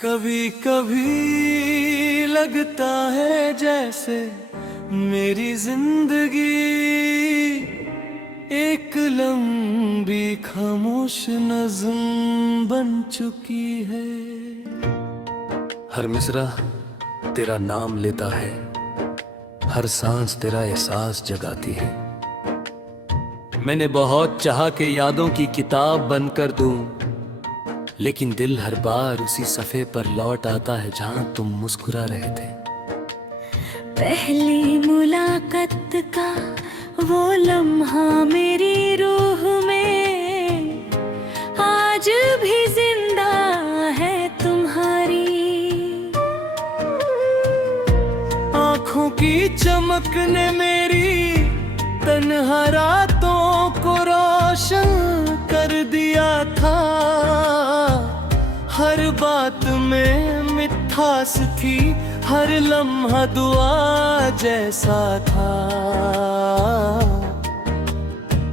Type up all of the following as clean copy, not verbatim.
कभी कभी लगता है जैसे मेरी जिंदगी एक लंबी खामोश नज़्म बन चुकी है। हर मिसरा तेरा नाम लेता है, हर सांस तेरा एहसास जगाती है। मैंने बहुत चाहा कि यादों की किताब बनकर दूं, लेकिन दिल हर बार उसी सफ़े पर लौट आता है जहां तुम मुस्कुरा रहे थे। पहली मुलाकात का वो लम्हा मेरी रूह में आज भी जिंदा है तुम्हारी। आँखों की चमक ने मेरी तन्हा रातों को रोशन कर दिया था। हर बात में मिठास थी, हर लम्हा दुआ जैसा था।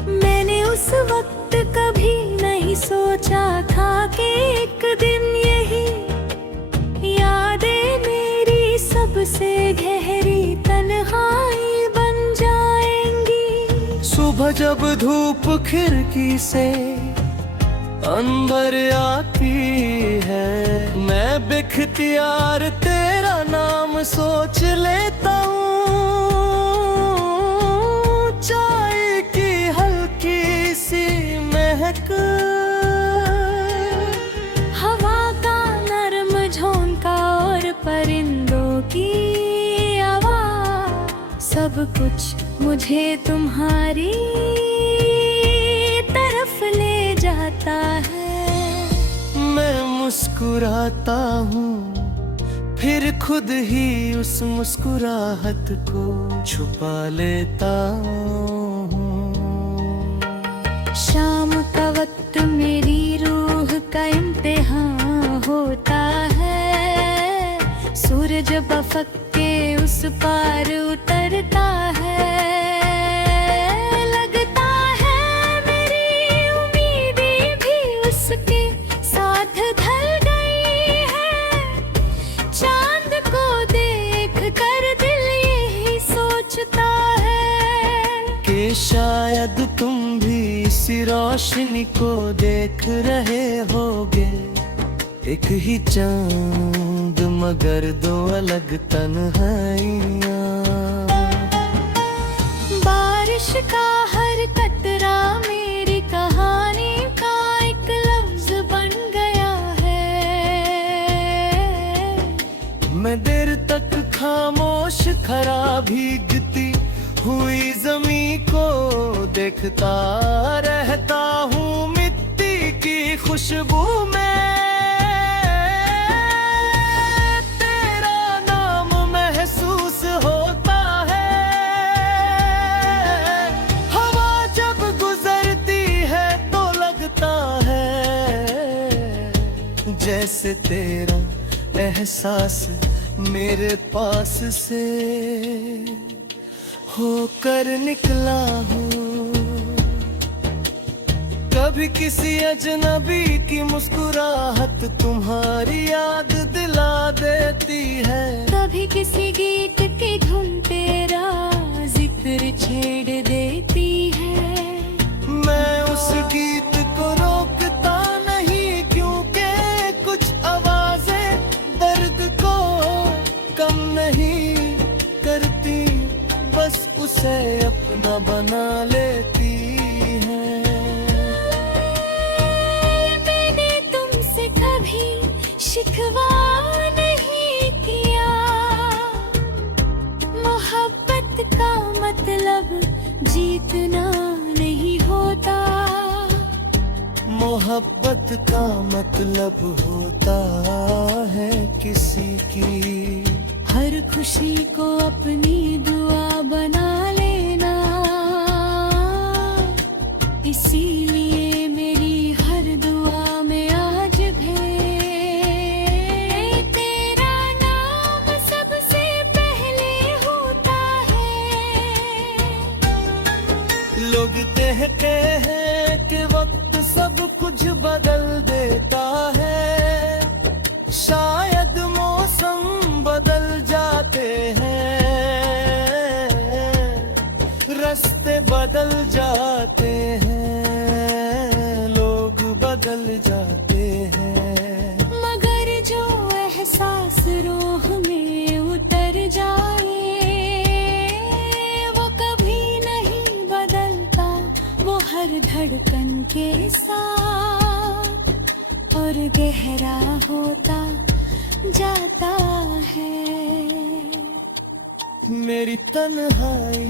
मैंने उस वक्त कभी नहीं सोचा था कि एक दिन यही यादें मेरी सबसे गहरी तन्हाई बन जाएंगी। सुबह जब धूप खिड़की से अंदर आती है, मैं बेख्तियार तेरा नाम सोच लेता हूँ। चाय की हल्की सी महक, हवा का नरम झोंका और परिंदों की आवाज़, सब कुछ मुझे तुम्हारी तरफ ले जाता है। मैं मुस्कुराता हूँ, फिर खुद ही उस मुस्कुराहट को छुपा लेता हूँ। शाम का वक्त मेरी रूह का इम्तिहान होता है। सूरज बफक के उस पार उतरता है। लगता है मेरी उम्मीदें भी उसके साथ ढल गई है। चांद को देख कर दिल यही सोचता है कि शायद तुम भी इसी रोशनी को देख रहे होगे। एक ही चांद मगर दो अलग तन्हाइयाँ। बारिश का हर कतरा मेरी कहानी का एक लफ्ज बन गया है। मैं देर तक खामोश खड़ा भीगती हुई जमी को देखता रहता हूँ, मिट्टी की खुशबू में तेरा नाम महसूस होता है। हवा जब गुजरती है तो लगता है जैसे तेरा एहसास मेरे पास से होकर निकला हूँ। कभी किसी अजनबी की मुस्कुराहट तुम्हारी याद दिला देती है। कभी किसी गीत की धुन तेरा जिक्र छेड़ देती है। मैं उस गीत को रोकता नहीं, क्योंकि कुछ आवाजें दर्द को कम नहीं करती, बस उसे अपना बना लेती है। मैंने तुमसे कभी शिकवा नहीं किया। मोहब्बत का मतलब जीतना नहीं होता। मोहब्बत का मतलब होता है किसी की हर खुशी को अपनी दुआ बना लेना। इसीलिए मेरी हर दुआ में आज भी तेरा नाम सबसे पहले होता है। लोग कहते हैं कि वक्त सब कुछ बदल देता है। शायद होते हैं, मगर जो एहसास रूह में उतर जाए वो कभी नहीं बदलता, वो हर धड़कन के साथ और गहरा होता जाता है। मेरी तन्हाई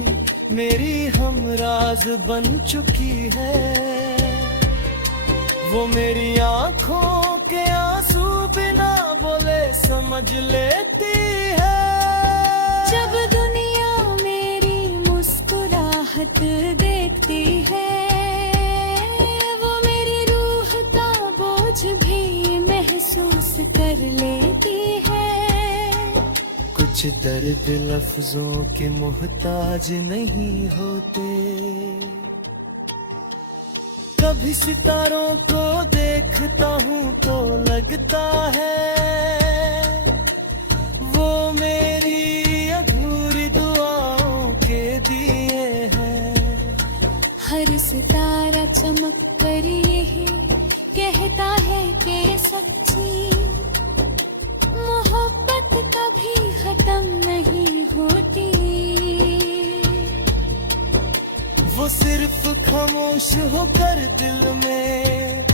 मेरी हमराज बन चुकी है, वो मेरी आंखों के आंसू बिना बोले समझ लेती है। जब दुनिया मेरी मुस्कुराहट देखती है, वो मेरी रूह का बोझ भी महसूस कर लेती है। कुछ दर्द लफ्जों के मोहताज नहीं होते, कभी सितारों को देखता हूँ तो लगता है वो मेरी अधूरी दुआओं के दिए हैं। हर सितारा चमक कर यही कहता है कि सच्ची मोहब्बत कभी खत्म नहीं होती, वो सिर्फ खामोश होकर दिल में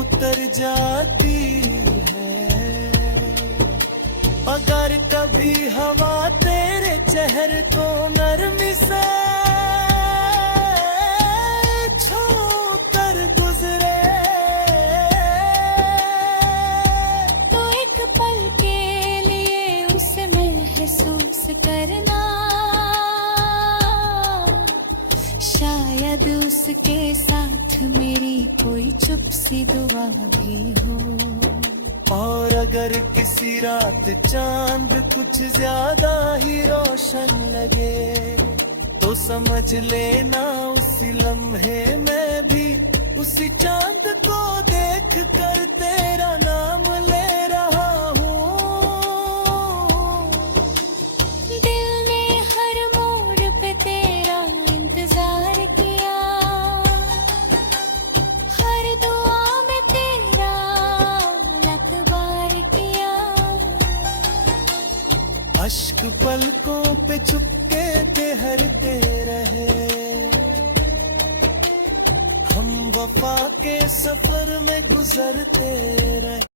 उतर जाती है। अगर कभी हवा तेरे चेहरे को नरमी से छू कर गुजरे तो एक पल के लिए उसे महसूस करना, शायद उसके साथ मेरी कोई चुप सी दुआ भी हो। और अगर किसी रात चांद कुछ ज्यादा ही रोशन लगे तो समझ लेना उसी लम्हे में भी उसी चांद को देख कर तेरा नाम ले रहा हूँ। दिल ने हर मोड़ पे तेरा इंतजार किया, हर दुआ में तेरा लतबार किया। अश्क पलकों पे चुपके ठहरते रहे, हम वफा के सफर में गुजरते रहे।